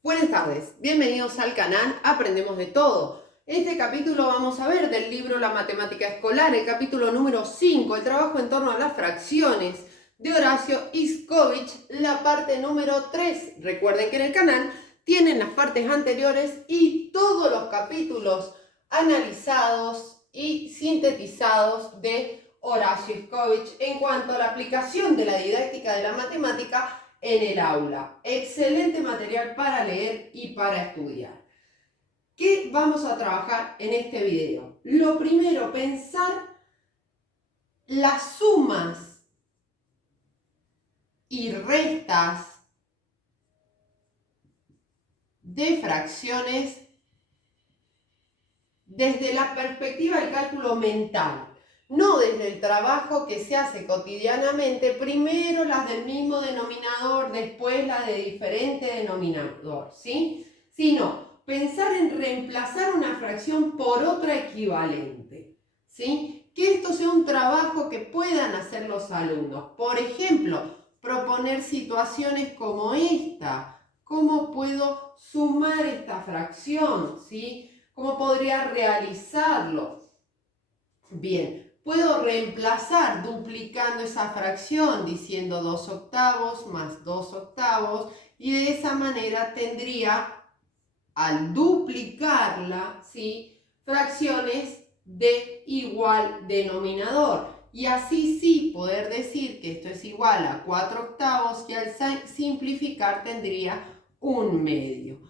Buenas tardes, bienvenidos al canal Aprendemos de Todo. En este capítulo vamos a ver del libro La Matemática Escolar, el capítulo número 5, el trabajo en torno a las fracciones de Horacio Iskowich, la parte número 3. Recuerden que en el canal tienen las partes anteriores y todos los capítulos analizados y sintetizados de Horacio Iskowich en cuanto a la aplicación de la didáctica de la matemática en el aula. Excelente material para leer y para estudiar. ¿Qué vamos a trabajar en este video? Lo primero, pensar las sumas y restas de fracciones desde la perspectiva del cálculo mental. No desde el trabajo que se hace cotidianamente, primero las del mismo denominador, después las de diferente denominador, ¿sí? Sino pensar en reemplazar una fracción por otra equivalente, ¿sí? Que esto sea un trabajo que puedan hacer los alumnos. Por ejemplo, proponer situaciones como esta. ¿Cómo puedo sumar esta fracción? ¿Sí? ¿Cómo podría realizarlo? Bien, puedo reemplazar duplicando esa fracción diciendo 2 octavos más 2 octavos y de esa manera tendría, al duplicarla, ¿sí?, fracciones de igual denominador. Y así sí poder decir que esto es igual a 4 octavos y al simplificar tendría un medio.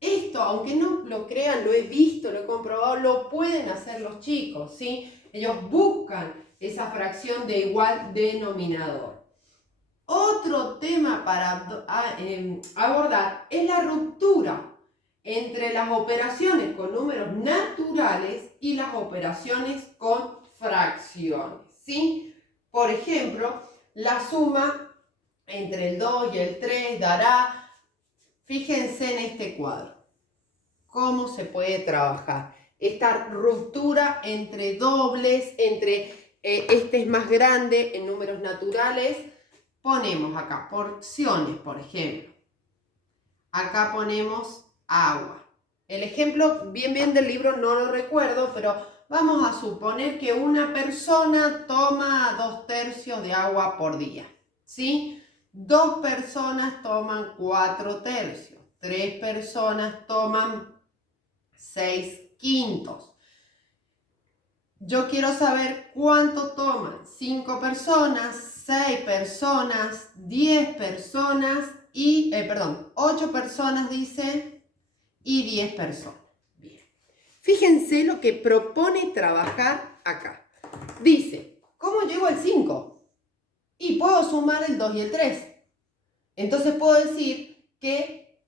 Esto, aunque no lo crean, lo he visto, lo he comprobado, lo pueden hacer los chicos, ¿sí? Ellos buscan esa fracción de igual denominador. Otro tema para abordar es la ruptura entre las operaciones con números naturales y las operaciones con fracciones, ¿sí? Por ejemplo, la suma entre el 2 y el 3 dará, fíjense en este cuadro, cómo se puede trabajar esta ruptura entre dobles, entre este es más grande en números naturales. Ponemos acá porciones, por ejemplo. Acá ponemos agua. El ejemplo bien del libro no lo recuerdo, pero vamos a suponer que una persona toma 2/3 de agua por día, ¿sí? 2 personas toman 4/3. 3 personas toman 6/5. Yo quiero saber cuánto toman 5 personas, 6 personas, 10 personas y, 8 personas dice, y 10 personas. Bien. Fíjense lo que propone trabajar acá. Dice, ¿cómo llego al 5? Y puedo sumar el 2 y el 3. Entonces puedo decir que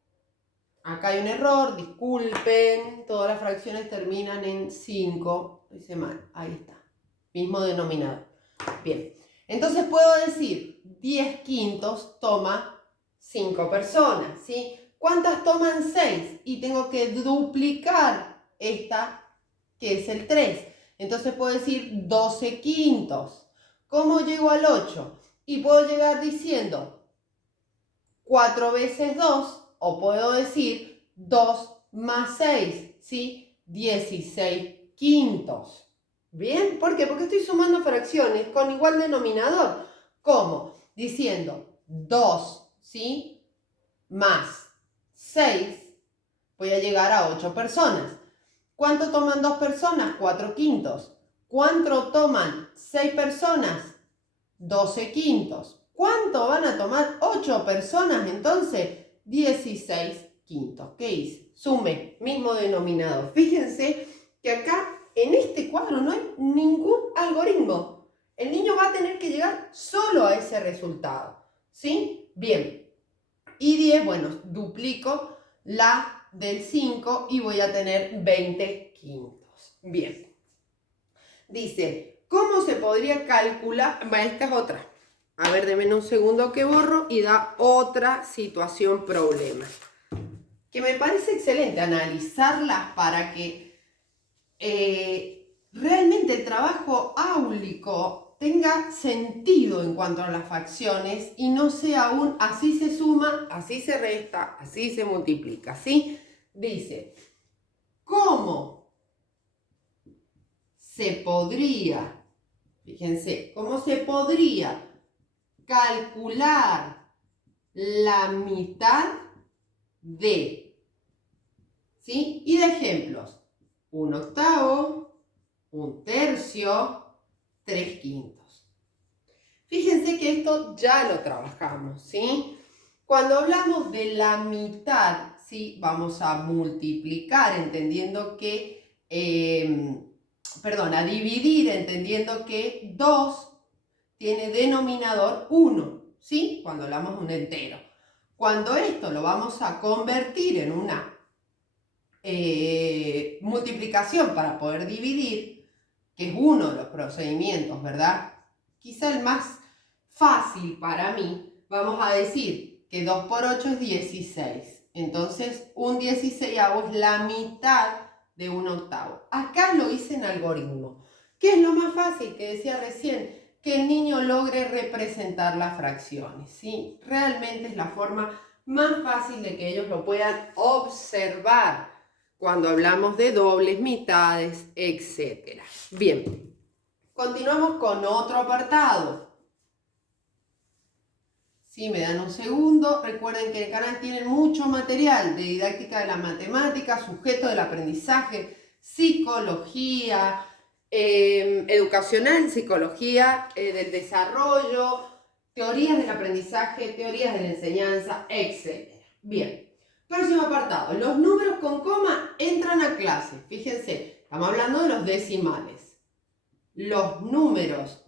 acá hay un error, disculpen, todas las fracciones terminan en 5. Hice mal, ahí está. Mismo denominador. Bien, entonces puedo decir 10/5 toma 5 personas, ¿sí? ¿Cuántas toman 6? Y tengo que duplicar esta, que es el 3. Entonces puedo decir 12/5. ¿Cómo llego al 8? Y puedo llegar diciendo 4 veces 2, o puedo decir 2 más 6, ¿sí? 16/5. ¿Bien? ¿Por qué? Porque estoy sumando fracciones con igual denominador. ¿Cómo? Diciendo 2, ¿sí?, más 6, voy a llegar a 8 personas. ¿Cuánto toman 2 personas? 4/5. ¿Cuánto toman 6 personas? 12/5. ¿Cuánto van a tomar 8 personas entonces? 16/5. ¿Qué hice? Sumé, mismo denominador. Fíjense que acá en este cuadro no hay ningún algoritmo. El niño va a tener que llegar solo a ese resultado, ¿sí? Bien. Y 10, bueno, duplico la del 5 y voy a tener 20/5. Bien. Dice, ¿cómo se podría calcular? Esta es otra. A ver, denme un segundo que borro y da otra situación problema. Que me parece excelente analizarlas para que realmente el trabajo áulico tenga sentido en cuanto a las fracciones y no sea un así se suma, así se resta, así se multiplica, ¿sí? Dice, ¿cómo se podría, fíjense, cómo se podría calcular la mitad de, ¿sí? Y de ejemplos, 1/8, 1/3, 3/5. Fíjense que esto ya lo trabajamos, ¿sí? Cuando hablamos de la mitad, ¿sí? Vamos a multiplicar entendiendo que, a dividir entendiendo que 2 tiene denominador 1, ¿sí? Cuando hablamos de un entero. Cuando esto lo vamos a convertir en una multiplicación para poder dividir, que es uno de los procedimientos, ¿verdad? Quizá el más fácil para mí, vamos a decir que 2 por 8 es 16. Entonces, un 16avo es la mitad de 1/8. Acá lo hice en algoritmo. ¿Qué es lo más fácil que decía recién? Que el niño logre representar las fracciones, ¿sí? Realmente es la forma más fácil de que ellos lo puedan observar cuando hablamos de dobles, mitades, etc. Bien, continuamos con otro apartado. Si me dan un segundo, recuerden que en el canal tienen mucho material de didáctica de la matemática, sujeto del aprendizaje, psicología, educacional, psicología del desarrollo, teorías del aprendizaje, teorías de la enseñanza, etc. Bien, próximo apartado. Los números con coma entran a clase. Fíjense, estamos hablando de los decimales. Los números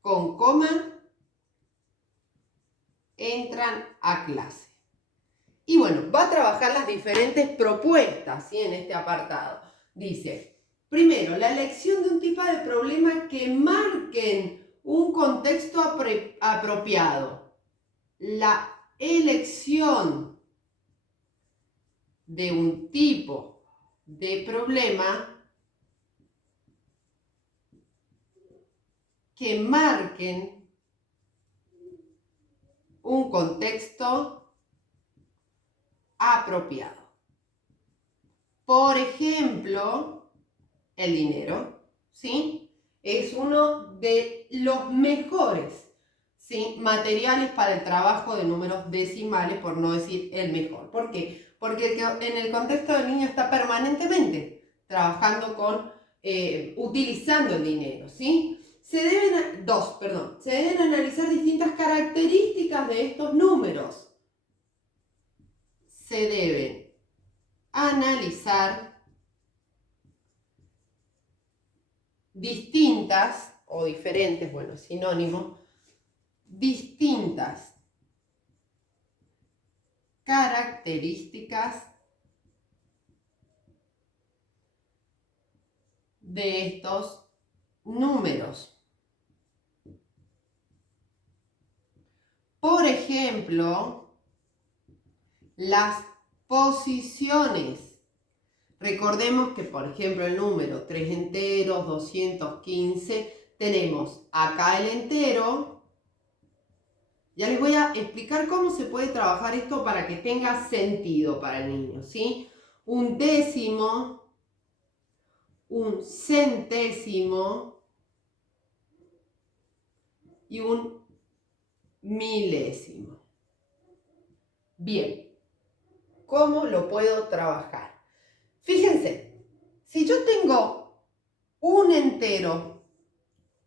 con coma entran a clase. Y bueno, va a trabajar las diferentes propuestas, ¿sí? En este apartado. Dice, primero, la elección de un tipo de problema que marquen un contexto apropiado. La elección de un tipo de problema que marquen un contexto apropiado. Por ejemplo, el dinero, ¿sí? Es uno de los mejores, ¿sí? materiales para el trabajo de números decimales, por no decir el mejor. ¿Por qué? Porque en el contexto del niño está permanentemente trabajando con, utilizando el dinero, ¿sí? Se deben analizar distintas características de estos números. Se deben analizar distintas o diferentes, bueno, sinónimo, distintas características de estos números. Por ejemplo, las posiciones. Recordemos que, por ejemplo, el número 3 enteros, 215, tenemos acá el entero. Ya les voy a explicar cómo se puede trabajar esto para que tenga sentido para el niño, ¿sí? Un décimo, un centésimo y un milésimo. Bien, ¿cómo lo puedo trabajar? Fíjense, si yo tengo un entero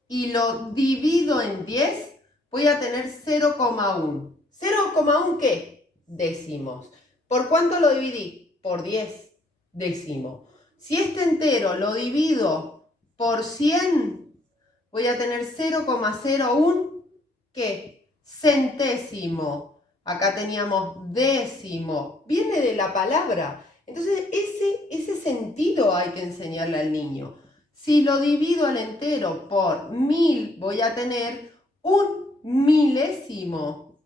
y lo divido en 10, voy a tener 0,1. ¿0,1 qué? Décimos. ¿Por cuánto lo dividí? Por 10 décimo. Si este entero lo divido por 100, voy a tener 0,01, ¿qué? Centésimo. Acá teníamos décimo. Viene de la palabra. Entonces, ese sentido hay que enseñarle al niño. Si lo divido al entero por 1000, voy a tener un milésimo.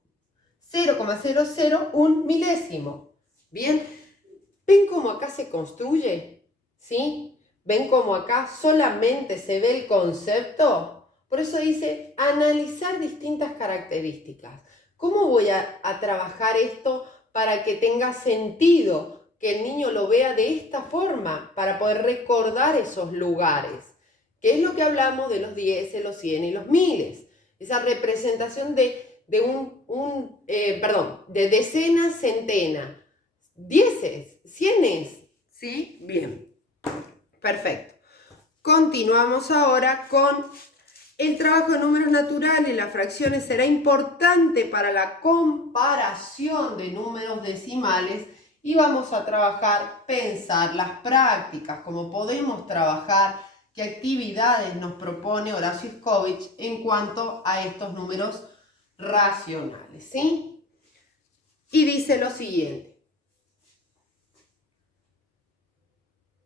0,001 milésimo. Bien, ¿ven cómo acá se construye? ¿Sí? ¿Ven cómo acá solamente se ve el concepto? Por eso dice analizar distintas características. ¿Cómo voy a trabajar esto para que tenga sentido, que el niño lo vea de esta forma, para poder recordar esos lugares? Que es lo que hablamos de los 10, los 100 y los miles. Esa representación de decenas, centenas, dieces, cienes. ¿Sí? Bien. Perfecto. Continuamos ahora con el trabajo de números naturales. Las fracciones será importante para la comparación de números decimales y vamos a trabajar, pensar las prácticas, cómo podemos trabajar, qué actividades nos propone Horacio Scovich en cuanto a estos números racionales, ¿sí? Y dice lo siguiente.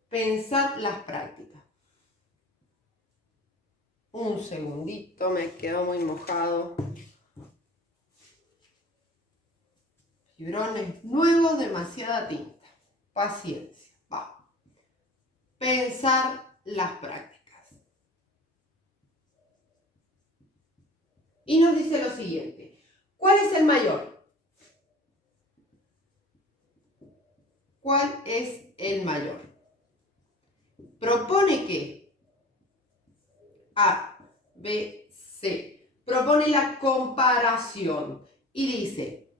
Pensar las prácticas. Un segundito, me quedó muy mojado. Fibrones nuevos, demasiada tinta. Paciencia. Va. Pensar las prácticas. Y nos dice lo siguiente. ¿Cuál es el mayor? ¿Cuál es el mayor? Propone que A, B, C. Propone la comparación y dice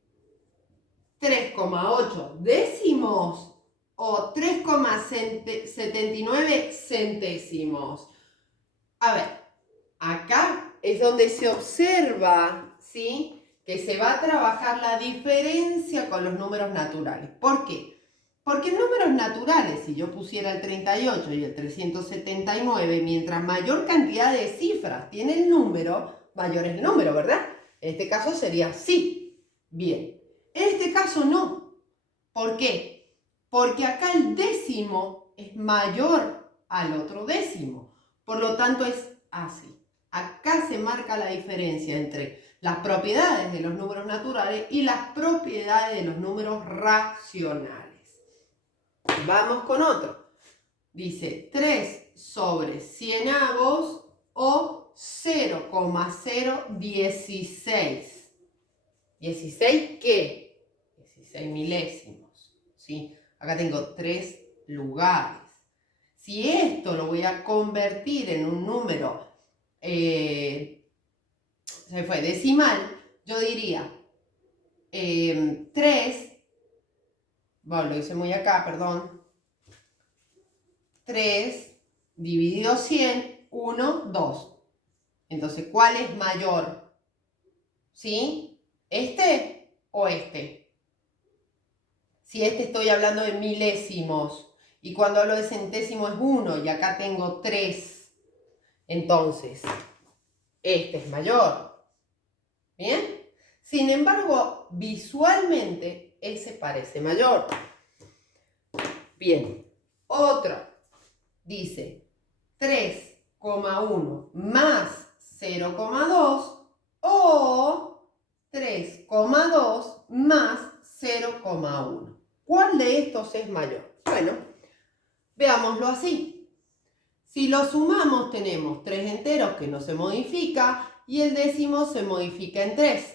3,8 décimos o 3,79 centésimos. A ver, acá es donde se observa, ¿sí?, que se va a trabajar la diferencia con los números naturales. ¿Por qué? Porque en números naturales, si yo pusiera el 38 y el 379, mientras mayor cantidad de cifras tiene el número, mayor es el número, ¿verdad? En este caso sería sí. Bien. En este caso no. ¿Por qué? Porque acá el décimo es mayor al otro décimo. Por lo tanto es así. Acá se marca la diferencia entre las propiedades de los números naturales y las propiedades de los números racionales. Vamos con otro. Dice 3 sobre 100 avos o 0,016. ¿16 qué? 16 milésimos. ¿Sí? Acá tengo 3 lugares. Si esto lo voy a convertir en un número decimal, yo diría 3, bueno, lo hice muy acá, perdón, 3 dividido 100, 1, 2. Entonces, ¿cuál es mayor? ¿Sí? ¿Este o este? Si este estoy hablando de milésimos y cuando hablo de centésimo es 1 y acá tengo 3, entonces este es mayor. ¿Bien? Sin embargo, visualmente ese parece mayor. Bien, otro dice 3,1 más 0,2 o 3,2 más 0,1. ¿Cuál de estos es mayor? Bueno, veámoslo así. Si lo sumamos tenemos 3 enteros que no se modifica y el décimo se modifica en 3.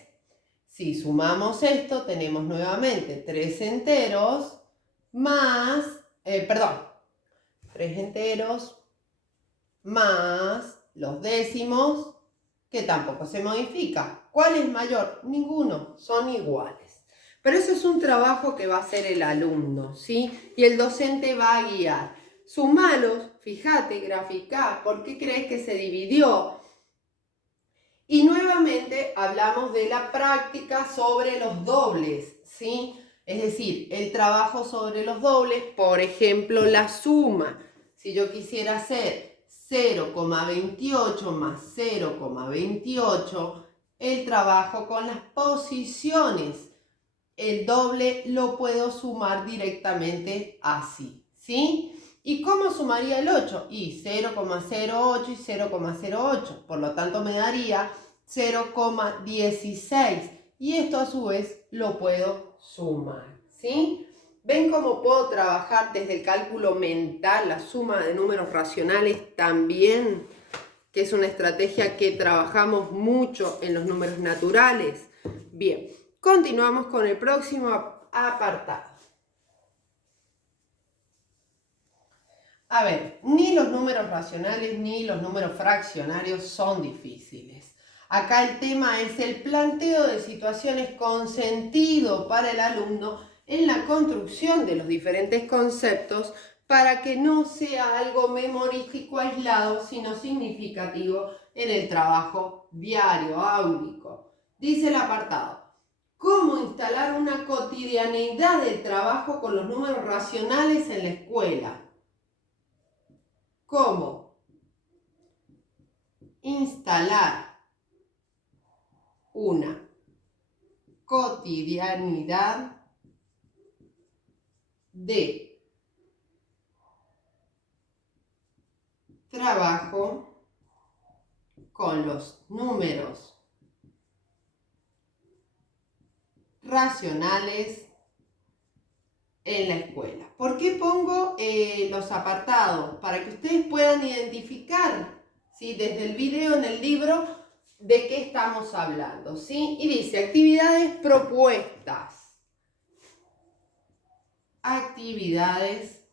Si sumamos esto tenemos nuevamente 3 enteros más, 3 enteros más los décimos que tampoco se modifica. ¿Cuál es mayor? Ninguno, son iguales. Pero eso es un trabajo que va a hacer el alumno, ¿sí? Y el docente va a guiar. Sumalos, fíjate, graficá, ¿por qué crees que se dividió? Y nuevamente hablamos de la práctica sobre los dobles, ¿sí? Es decir, el trabajo sobre los dobles, por ejemplo, la suma. Si yo quisiera hacer 0,28 más 0,28, el trabajo con las posiciones. El doble lo puedo sumar directamente así, ¿sí? ¿Y cómo sumaría el 8? Y 0,08 y 0,08. Por lo tanto me daría 0,16. Y esto a su vez lo puedo sumar, ¿sí? ¿Ven cómo puedo trabajar desde el cálculo mental, la suma de números racionales también? Que es una estrategia que trabajamos mucho en los números naturales. Bien, continuamos con el próximo apartado. A ver, ni los números racionales ni los números fraccionarios son difíciles. Acá el tema es el planteo de situaciones con sentido para el alumno en la construcción de los diferentes conceptos para que no sea algo memorístico aislado, sino significativo en el trabajo diario, áulico. Dice el apartado: ¿cómo instalar una cotidianeidad del trabajo con los números racionales en la escuela? ¿Cómo instalar una cotidianidad de trabajo con los números racionales en la escuela? ¿Por qué pongo los apartados? Para que ustedes puedan identificar, ¿sí?, desde el video en el libro de qué estamos hablando, ¿sí? Y dice actividades propuestas. Actividades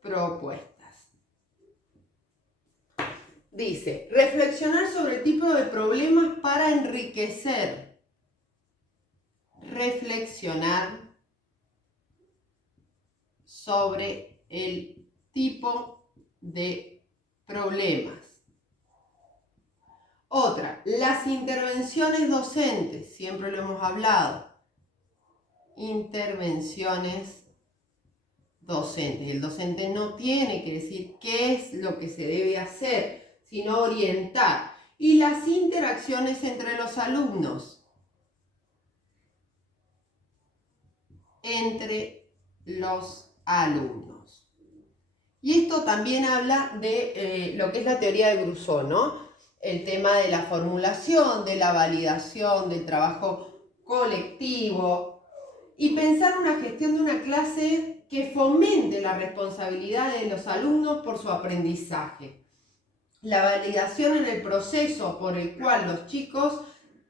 propuestas. Dice, reflexionar sobre el tipo de problemas para enriquecer. Reflexionar sobre el tipo de problemas. Otra, las intervenciones docentes, siempre lo hemos hablado. Intervenciones docentes. El docente no tiene que decir qué es lo que se debe hacer, sino orientar. Y las interacciones entre los alumnos. Entre los alumnos. Y esto también habla de lo que es la teoría de Brousseau, ¿no? El tema de la formulación, de la validación, del trabajo colectivo y pensar una gestión de una clase que fomente la responsabilidad de los alumnos por su aprendizaje. La validación en el proceso por el cual los chicos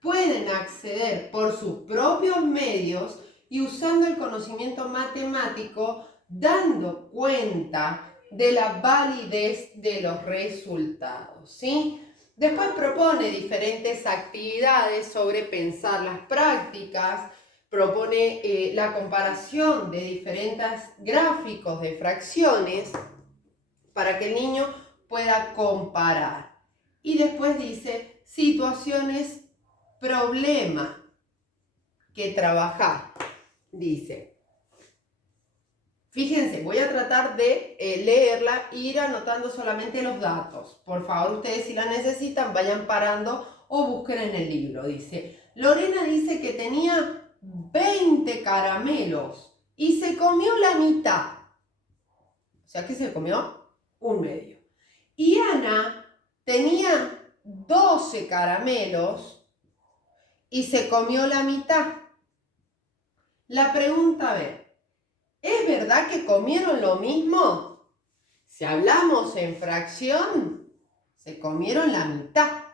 pueden acceder por sus propios medios y usando el conocimiento matemático, dando cuenta de la validez de los resultados, ¿sí? Después propone diferentes actividades sobre pensar las prácticas, propone la comparación de diferentes gráficos de fracciones para que el niño pueda comparar. Y después dice situaciones problema que trabajar. Dice, fíjense, voy a tratar de leerla e ir anotando solamente los datos. Por favor, ustedes si la necesitan, vayan parando o busquen en el libro. Dice, Lorena dice que tenía 20 caramelos y se comió la mitad. O sea que se comió un medio. Y Ana tenía 12 caramelos y se comió la mitad. La pregunta, a ver, ¿es verdad que comieron lo mismo? Si hablamos en fracción, se comieron la mitad.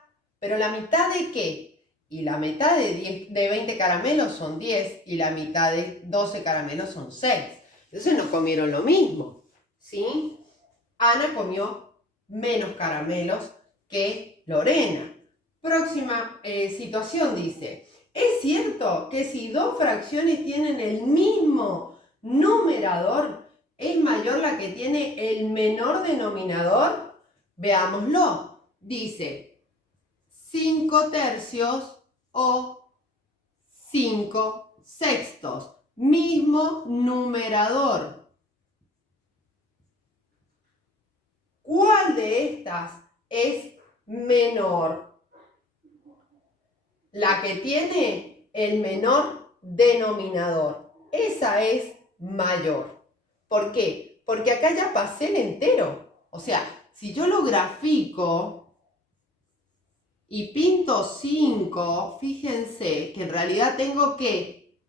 ¿Pero la mitad de qué? Y la mitad de 20 caramelos son 10 y la mitad de 12 caramelos son 6. Entonces no comieron lo mismo, ¿sí? Ana comió menos caramelos que Lorena. Próxima situación dice, ¿es cierto que si dos fracciones tienen el mismo numerador, es mayor la que tiene el menor denominador? Veámoslo. Dice 5 tercios o 5 sextos. Mismo numerador. ¿Cuál de estas es menor? La que tiene el menor denominador. Esa es mayor. ¿Por qué? Porque acá ya pasé el entero. O sea, si yo lo grafico y pinto 5, fíjense que en realidad tengo que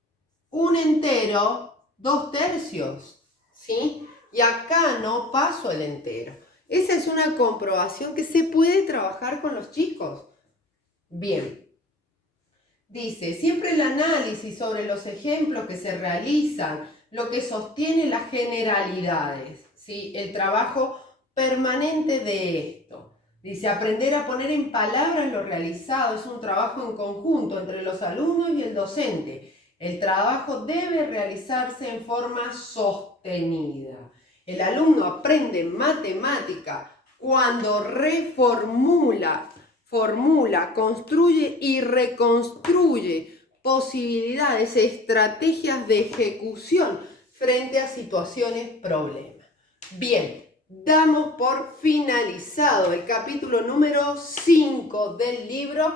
un entero, 2/3, ¿sí? Y acá no paso el entero. Esa es una comprobación que se puede trabajar con los chicos. Bien. Dice, siempre el análisis sobre los ejemplos que se realizan, lo que sostiene las generalidades, ¿sí? El trabajo permanente de esto. Dice, aprender a poner en palabras lo realizado es un trabajo en conjunto entre los alumnos y el docente. El trabajo debe realizarse en forma sostenida. El alumno aprende matemática cuando reformula, construye y reconstruye posibilidades, estrategias de ejecución frente a situaciones, problemas. Bien, damos por finalizado el capítulo número 5 del libro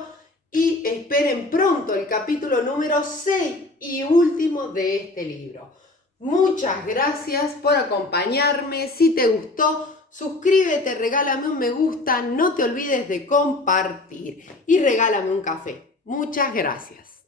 y esperen pronto el capítulo número 6 y último de este libro. Muchas gracias por acompañarme. Si te gustó, suscríbete, regálame un me gusta, no te olvides de compartir y regálame un café. Muchas gracias.